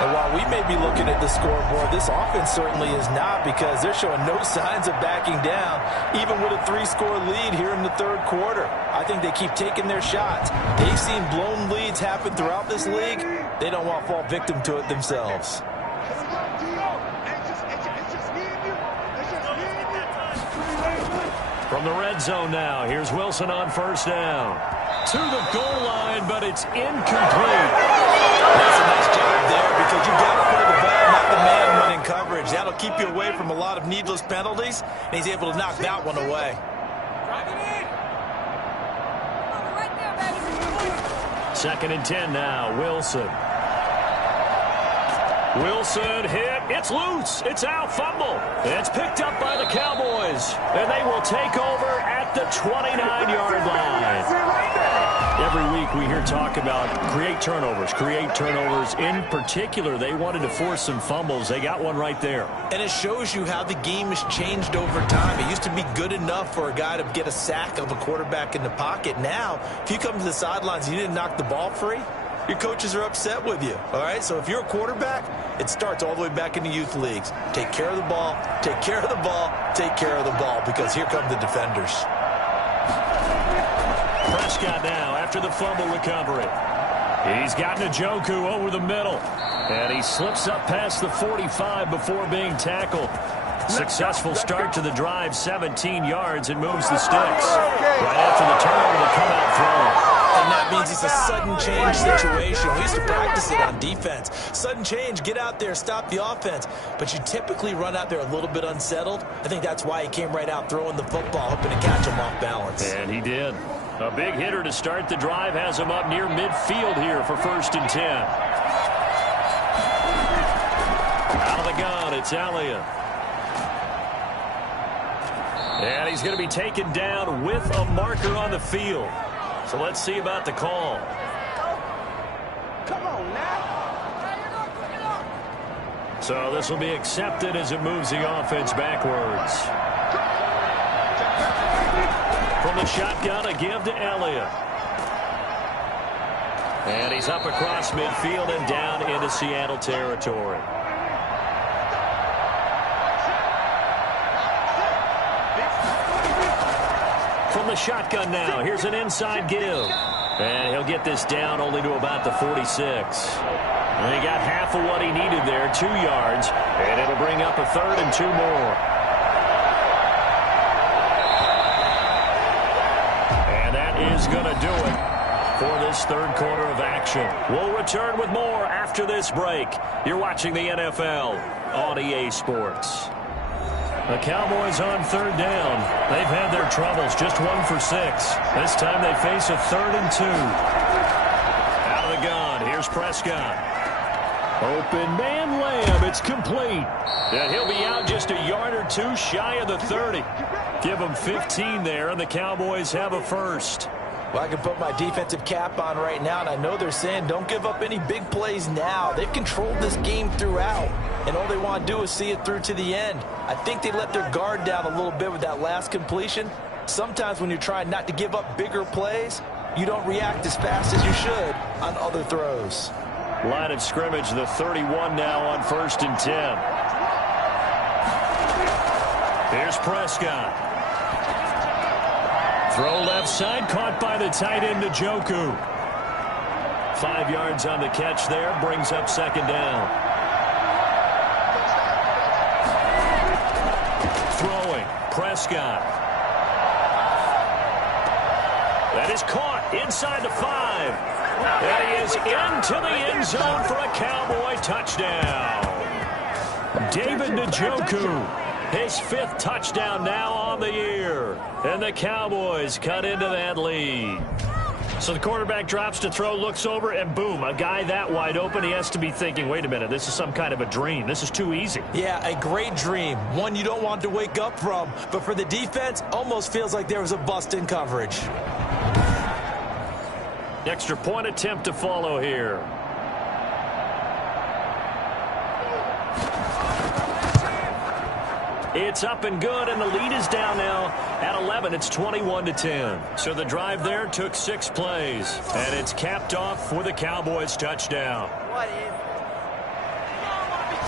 And while we may be looking at the scoreboard, this offense certainly is not, because they're showing no signs of backing down, even with a 3-score lead here in the 3rd quarter. I think they keep taking their shots. They've seen blown leads happen throughout this league. They don't want to fall victim to it themselves. From the red zone now, here's Wilson on 1st down. To the goal line, but it's incomplete. That's a nice job there, because you've got to play the ball, not the man when in coverage. That'll keep you away from a lot of needless penalties, and he's able to knock that one away. 2nd and 10 now, Wilson. Wilson hit. It's loose. It's out. Fumble. It's picked up by the Cowboys. And they will take over at the 29-yard line. Every week we hear talk about create turnovers. In particular, they wanted to force some fumbles. They got one right there. And it shows you how the game has changed over time. It used to be good enough for a guy to get a sack of a quarterback in the pocket. Now, if you come to the sidelines and you didn't knock the ball free, your coaches are upset with you, all right? So if you're a quarterback, it starts all the way back in the youth leagues. Take care of the ball, take care of the ball, take care of the ball, because here come the defenders. Prescott now after the fumble recovery. He's got Njoku over the middle. And he slips up past the 45 before being tackled. Successful start to the drive, 17 yards, and moves the sticks. Right after the turnover, they come out throwing. And that means it's a sudden change situation. We used to practice it on defense. Sudden change, get out there, stop the offense. But you typically run out there a little bit unsettled. I think that's why he came right out throwing the football, hoping to catch him off balance. And he did. A big hitter to start the drive has him up near midfield here for 1st and 10. Out of the gun, it's Elliott. And he's going to be taken down with a marker on the field. So let's see about the call. Come on now. So this will be accepted as it moves the offense backwards. From the shotgun, a give to Elliott. And he's up across midfield and down into Seattle territory. From the shotgun now, here's an inside give. And he'll get this down only to about the 46. And he got half of what he needed there, 2 yards. And it'll bring up a 3rd and 2 more. And that is going to do it for this 3rd quarter of action. We'll return with more after this break. You're watching the NFL on EA Sports. The Cowboys on 3rd down. They've had their troubles, just 1 for 6. This time they face a 3rd and 2. Out of the gun, here's Prescott. Open man Lamb, it's complete. And he'll be out just a yard or 2 shy of the 30. Give him 15 there, and the Cowboys have a 1st. Well, I can put my defensive cap on right now, and I know they're saying don't give up any big plays now. They've controlled this game throughout, and all they want to do is see it through to the end. I think they let their guard down a little bit with that last completion. Sometimes when you're trying not to give up bigger plays, you don't react as fast as you should on other throws. Line of scrimmage, the 31 now on 1st and 10. Here's Prescott. Throw left side, caught by the tight end Njoku. 5 yards on the catch there, brings up 2nd down. Throwing, Prescott. That is caught inside the 5. And he is into the end zone for a Cowboy touchdown. David Njoku, his 5th touchdown now on the year. And the Cowboys cut into that lead. So the quarterback drops to throw, looks over, and boom, a guy that wide open. He has to be thinking, wait a minute, this is some kind of a dream. This is too easy. Yeah, a great dream. One you don't want to wake up from. But for the defense, almost feels like there was a bust in coverage. Extra point attempt to follow here. It's up and good, and the lead is down now at 11. It's 21-10. So the drive there took 6 plays, and it's capped off with a Cowboys touchdown.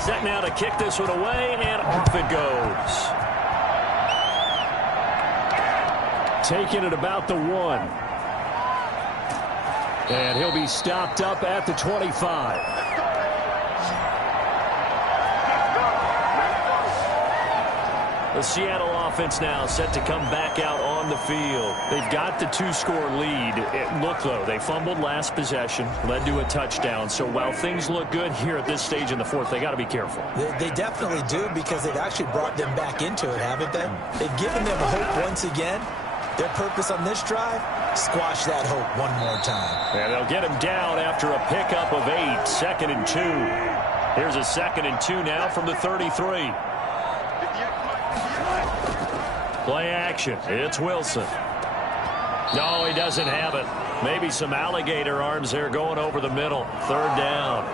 Set now to kick this one away, and off it goes. Taking it about the 1. And he'll be stopped up at the 25. The Seattle offense now set to come back out on the field. They've got the 2-score lead. Look, though, they fumbled last possession, led to a touchdown. So while things look good here at this stage in the 4th, they got to be careful. They definitely do, because they've actually brought them back into it, haven't they? They've given them hope once again. Their purpose on this drive, squash that hope one more time. And they'll get him down after a pickup of 8, 2nd and 2. Here's a 2nd and 2 now from the 33. Play action. It's Wilson. No, he doesn't have it. Maybe some alligator arms there going over the middle. 3rd down.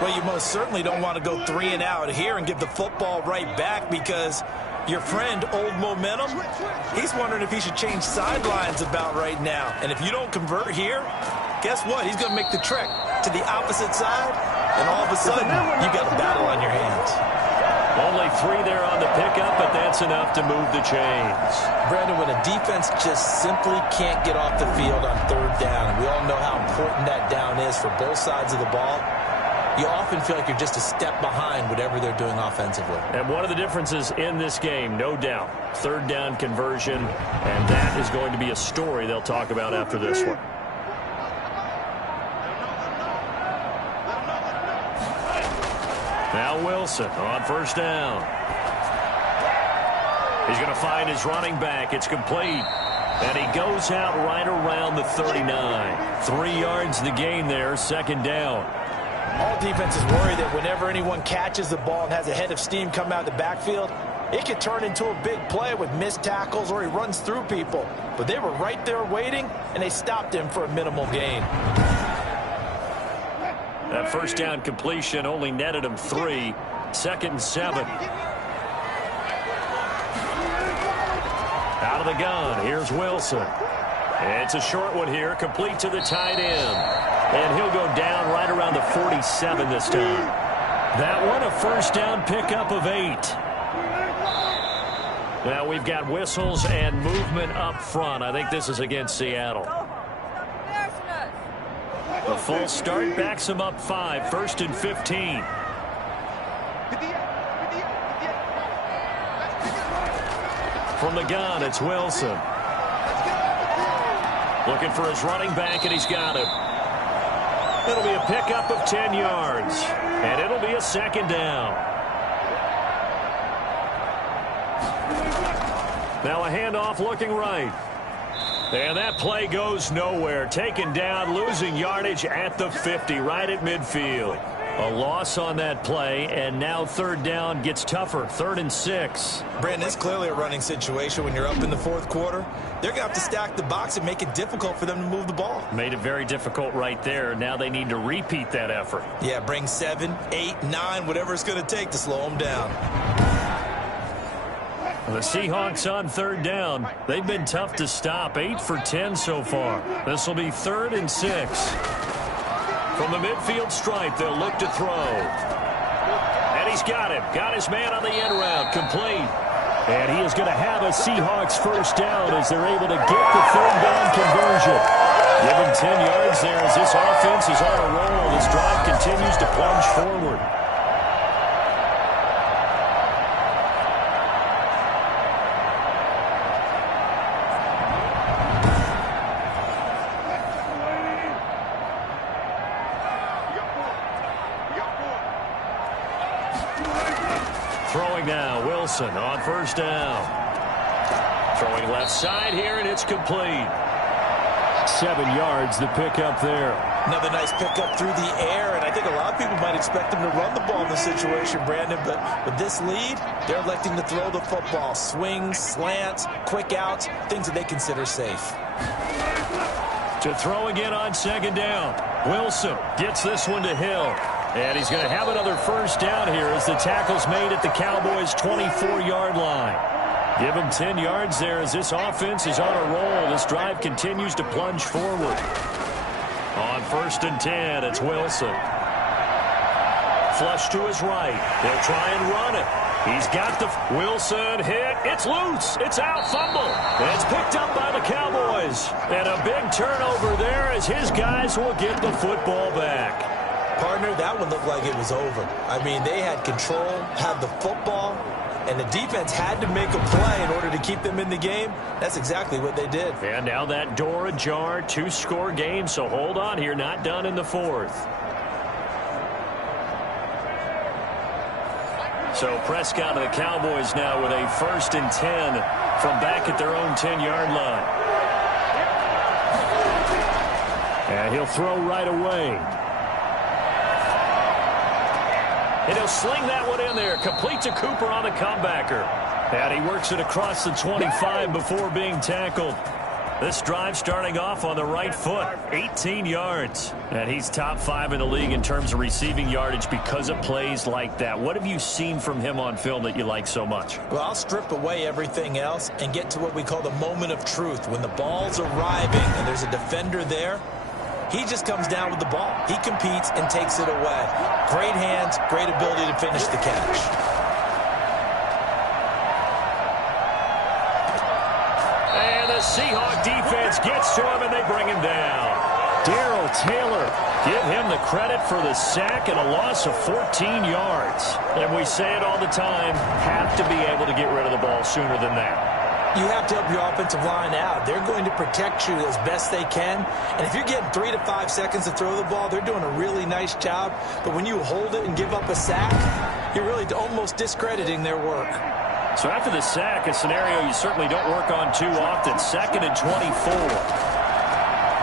Well, you most certainly don't want to go 3 and out here and give the football right back, because your friend, Old Momentum, he's wondering if he should change sidelines about right now. And if you don't convert here, guess what? He's going to make the trek to the opposite side, and all of a sudden, you got a battle on your hands. Only 3 there on the pickup, but that's enough to move the chains. Brandon, when a defense just simply can't get off the field on 3rd down, and we all know how important that down is for both sides of the ball, you often feel like you're just a step behind whatever they're doing offensively. And one of the differences in this game, no doubt, 3rd down conversion, and that is going to be a story they'll talk about after this one. Now Wilson on 1st down. He's going to find his running back. It's complete. And he goes out right around the 39. 3 yards the gain there, second down. All defenses worry that whenever anyone catches the ball and has a head of steam come out of the backfield, it could turn into a big play with missed tackles or he runs through people. But they were right there waiting, and they stopped him for a minimal gain. That first down completion only netted him 3. 2nd and 7. Out of the gun, here's Wilson. It's a short one here, complete to the tight end. And he'll go down right around the 47 this time. That one, a first down pickup of 8. Now we've got whistles and movement up front. I think this is against Seattle. The full start backs him up 5, 1st and 15. From the gun, it's Wilson. Looking for his running back, and he's got him. It'll be a pickup of 10 yards, and it'll be a second down. Now a handoff looking right. And that play goes nowhere. Taken down, losing yardage at the 50, right at midfield. A loss on that play, and now 3rd down gets tougher. 3rd and 6. Brandon, it's clearly a running situation when you're up in the 4th quarter. They're going to have to stack the box and make it difficult for them to move the ball. Made it very difficult right there. Now they need to repeat that effort. Yeah, bring 7, 8, 9, whatever it's going to take to slow them down. The Seahawks on 3rd down. They've been tough to stop. 8 for 10 so far. This will be 3rd and 6. From the midfield stripe, they'll look to throw. And he's got him. Got his man on the end route. Complete. And he is going to have a Seahawks first down as they're able to get the 3rd down conversion. Give him 10 yards there as this offense is on a roll. This drive continues to plunge forward. Throwing now, Wilson on 1st down. Throwing left side here, and it's complete. 7 yards, the pickup there. Another nice pickup through the air, and I think a lot of people might expect them to run the ball in this situation, Brandon, but with this lead, they're electing to throw the football. Swings, slants, quick outs, things that they consider safe. To throw again on 2nd down. Wilson gets this one to Hill. And he's going to have another first down here as the tackle's made at the Cowboys' 24-yard line. Give him 10 yards there as this offense is on a roll. This drive continues to plunge forward. On 1st and 10, it's Wilson. Flush to his right. They'll try and run it. He's got the Wilson hit. It's loose. It's out. Fumble. And it's picked up by the Cowboys. And a big turnover there as his guys will get the football back. Partner, that one looked like it was over. I mean, they had control, had the football, and the defense had to make a play in order to keep them in the game. That's exactly what they did. And now that door ajar, 2-score game, so hold on here, not done in the 4th. So Prescott and the Cowboys now with a 1st and 10 from back at their own 10-yard line. And he'll throw right away. And he'll sling that one in there. Complete to Cooper on the comebacker. And he works it across the 25 before being tackled. This drive starting off on the right foot. 18 yards. And he's top 5 in the league in terms of receiving yardage because of plays like that. What have you seen from him on film that you like so much? Well, I'll strip away everything else and get to what we call the moment of truth. When the ball's arriving and there's a defender there, he just comes down with the ball. He competes and takes it away. Great hands, great ability to finish the catch. And the Seahawk defense gets to him, and they bring him down. Darrell Taylor. Give him the credit for the sack and a loss of 14 yards. And we say it all the time, have to be able to get rid of the ball sooner than that. You have to help your offensive line out. They're going to protect you as best they can. And if you're getting 3 to 5 seconds to throw the ball, they're doing a really nice job. But when you hold it and give up a sack, you're really almost discrediting their work. So after the sack, a scenario you certainly don't work on too often. 2nd and 24.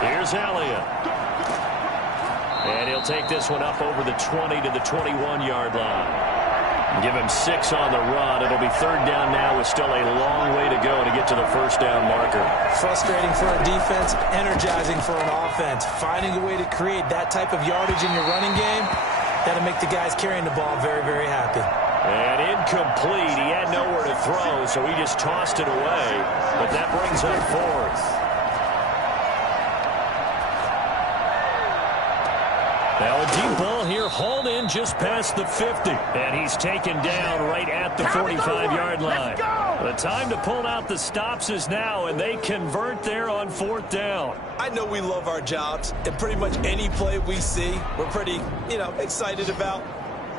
Here's Elliott. And he'll take this one up over the 20 to the 21-yard line. Give him 6 on the run. It'll be 3rd down now with still a long way to go to get to the 1st down marker. Frustrating for a defense, energizing for an offense. Finding a way to create that type of yardage in your running game, that'll make the guys carrying the ball very, very happy. And incomplete. He had nowhere to throw, so he just tossed it away. But that brings up 4th. Now a deep ball here, hauled in just past the 50. And he's taken down right at the 45-yard line. The time to pull out the stops is now, and they convert there on 4th down. I know we love our jobs, and pretty much any play we see, we're pretty, excited about.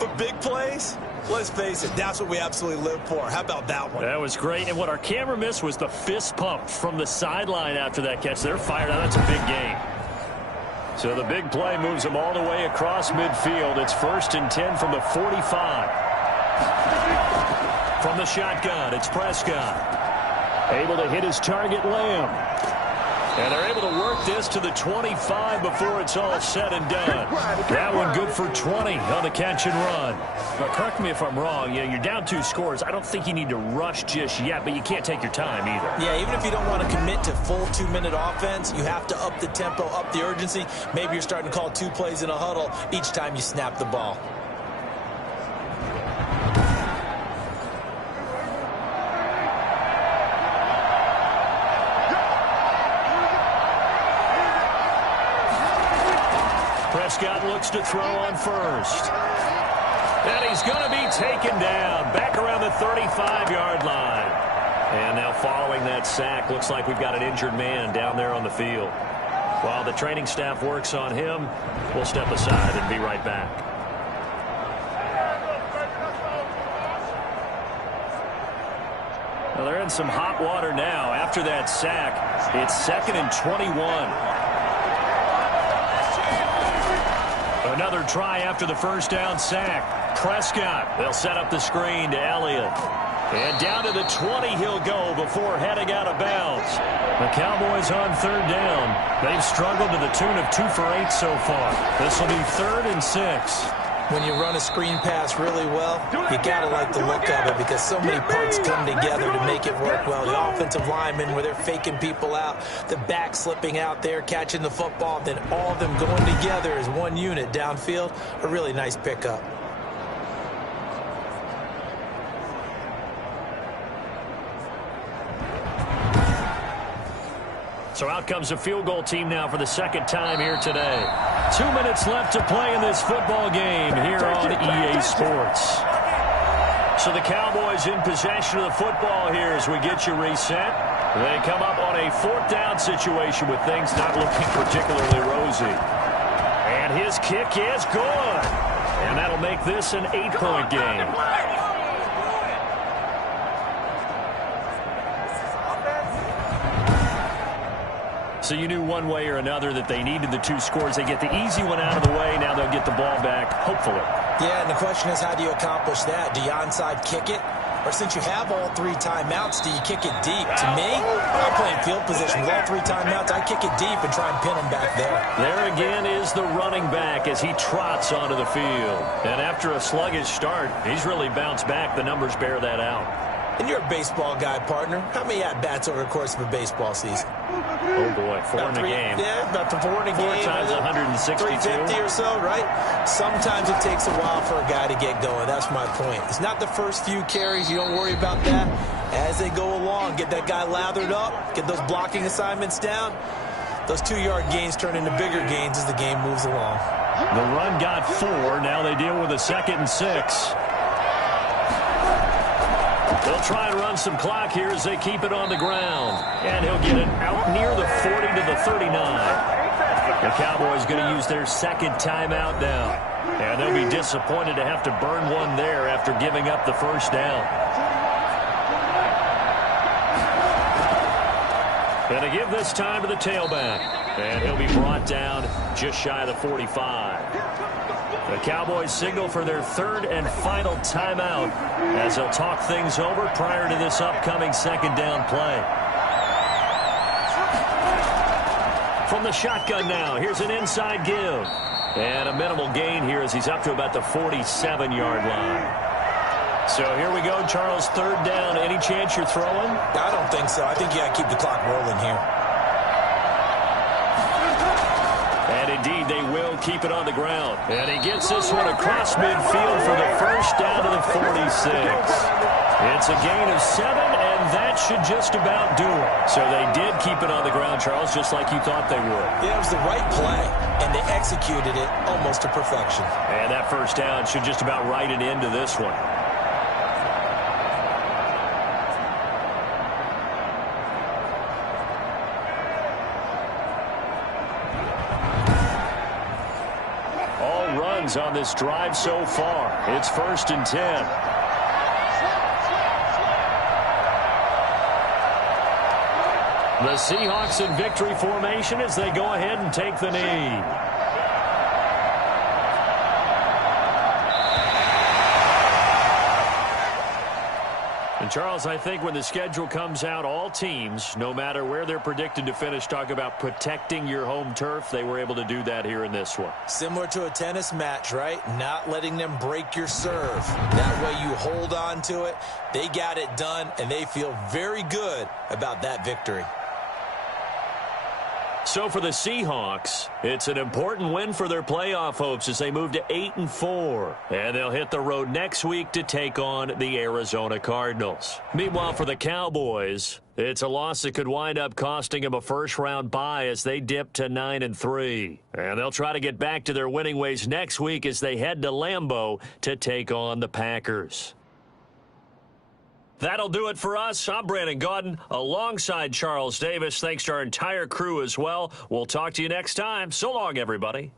But big plays, let's face it, that's what we absolutely live for. How about that one? That was great, and what our camera missed was the fist pump from the sideline after that catch. They're fired out. That's a big game. So the big play moves them all the way across midfield. It's 1st and 10 from the 45. From the shotgun, it's Prescott. Able to hit his target, Lamb. And they're able to work this to the 25 before it's all said and done. That one good for 20 on the catch and run. Now, correct me if I'm wrong. You're down 2 scores. I don't think you need to rush just yet, but you can't take your time either. Yeah, even if you don't want to commit to full 2-minute offense, you have to up the tempo, up the urgency. Maybe you're starting to call 2 plays in a huddle each time you snap the ball. Prescott looks to throw on 1st. And he's going to be taken down back around the 35-yard line. And now following that sack, looks like we've got an injured man down there on the field. While the training staff works on him, we'll step aside and be right back. Well, they're in some hot water now. After that sack, it's 2nd and 21. Another try after the 1st down sack. Prescott, they'll set up the screen to Elliott. And down to the 20 he'll go before heading out of bounds. The Cowboys on 3rd down. They've struggled to the tune of 2 for 8 so far. This will be 3rd and 6. When you run a screen pass really well, you got to like the look of it because so many parts come together to make it work well. The offensive linemen, where they're faking people out, the back slipping out there, catching the football, then all of them going together as one unit downfield, a really nice pickup. So out comes a field goal team now for the 2nd time here today. 2 minutes left to play in this football game here on EA Sports. So the Cowboys in possession of the football here as we get you reset. They come up on a 4th down situation with things not looking particularly rosy. And his kick is good. And that'll make this an 8-point game. So you knew one way or another that they needed the 2 scores. They get the easy one out of the way. Now they'll get the ball back, hopefully. Yeah, and the question is, how do you accomplish that? Do you onside kick it? Or since you have all 3 timeouts, do you kick it deep? To me, I'm playing field position with all 3 timeouts. I kick it deep and try and pin them back there. There again is the running back as he trots onto the field. And after a sluggish start, he's really bounced back. The numbers bear that out. And you're a baseball guy, partner. How many at-bats over the course of a baseball season? Oh, boy, 4 in the game. Yeah, about 4 in a game. 4 times 162. 350 or so, right? Sometimes it takes a while for a guy to get going. That's my point. It's not the first few carries. You don't worry about that. As they go along, get that guy lathered up, get those blocking assignments down. Those 2-yard gains turn into bigger gains as the game moves along. The run got 4. Now they deal with a 2nd and 6. They'll try and run some clock here as they keep it on the ground. And he'll get it out near the 40 to the 39. The Cowboys going to use their 2nd timeout now. And they'll be disappointed to have to burn one there after giving up the 1st down. And to give this time to the tailback. And he'll be brought down just shy of the 45. The Cowboys signal for their third and final timeout as they'll talk things over prior to this upcoming second down play. From the shotgun now, here's an inside give. And a minimal gain here as he's up to about the 47-yard line. So here we go, Charles, third down. Any chance you're throwing? I don't think so. I think you got to keep the clock rolling here. And indeed, they will keep it on the ground. And he gets this one across midfield for the first down to the 46. It's a gain of 7, and that should just about do it. So they did keep it on the ground, Charles, just like you thought they would. Yeah, it was the right play, and they executed it almost to perfection. And that first down should just about write it into this one. On this drive so far. It's 1st and 10. The Seahawks in victory formation as they go ahead and take the knee. And Charles, I think when the schedule comes out, all teams, no matter where they're predicted to finish, talk about protecting your home turf. They were able to do that here in this one. Similar to a tennis match, right? Not letting them break your serve. That way you hold on to it. They got it done, and they feel very good about that victory. So for the Seahawks, it's an important win for their playoff hopes as they move to 8-4. And they'll hit the road next week to take on the Arizona Cardinals. Meanwhile, for the Cowboys, it's a loss that could wind up costing them a first-round bye as they dip to 9-3. And they'll try to get back to their winning ways next week as they head to Lambeau to take on the Packers. That'll do it for us. I'm Brandon Gaudin alongside Charles Davis. Thanks to our entire crew as well. We'll talk to you next time. So long, everybody.